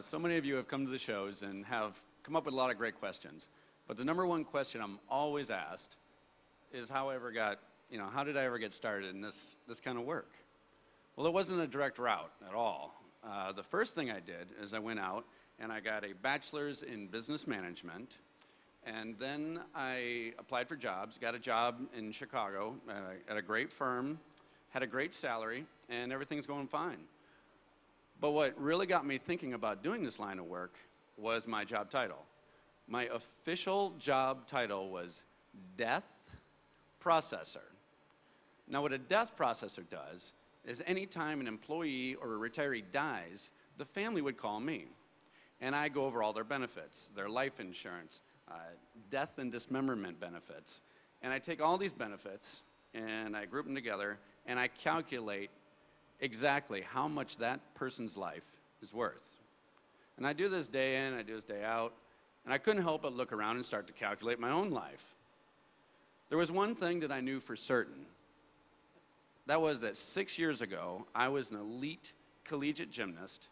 So many of you have come to the shows and have come up with a lot of great questions. But the number one question I'm always asked is how did I ever get started in this kind of work? Well, it wasn't a direct route at all. The first thing I did is I went out and I got a bachelor's in business management, and then I applied for jobs, got a job in Chicago at a great firm, had a great salary, and everything's going fine. But what really got me thinking about doing this line of work was my job title. My official job title was death processor. Now, what a death processor does is anytime an employee or a retiree dies, the family would call me. And I go over all their benefits, their life insurance, death and dismemberment benefits. And I take all these benefits and I group them together and I calculate exactly how much that person's life is worth. And I do this day in, I do this day out, and I couldn't help but look around and start to calculate my own life. There was one thing that I knew for certain. That was that 6 years ago, I was an elite collegiate gymnast,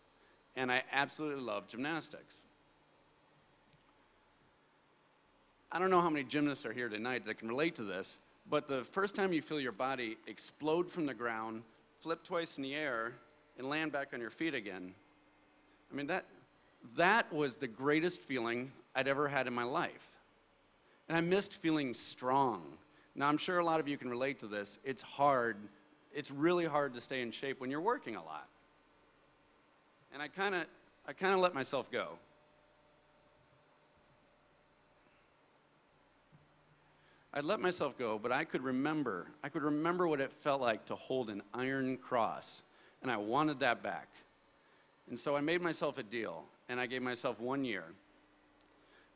and I absolutely loved gymnastics. I don't know how many gymnasts are here tonight that can relate to this, but the first time you feel your body explode from the ground, flip twice in the air, and land back on your feet again, I mean, that was the greatest feeling I'd ever had in my life. And I missed feeling strong. Now, I'm sure a lot of you can relate to this. It's hard. It's really hard to stay in shape when you're working a lot. And I kind of let myself go. I'd let myself go, but I could remember what it felt like to hold an iron cross, and I wanted that back. And so I made myself a deal, and I gave myself 1 year.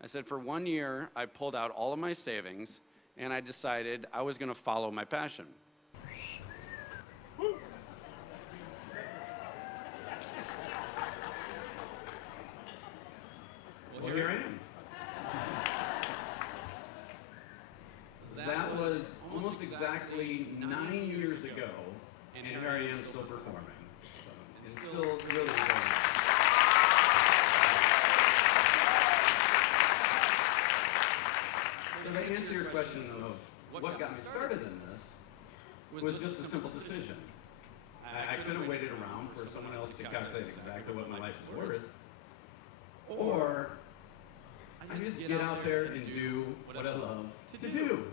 I said for 1 year, I pulled out all of my savings, and I decided I was going to follow my passion. Well, here I am. That was almost exactly 9 years ago, and here I am still performing. And still really going. So to answer your question of what got me started in this, was just a simple decision. I could have waited around for someone else to calculate exactly what my life is worth, or I just get out there and do what I love to do.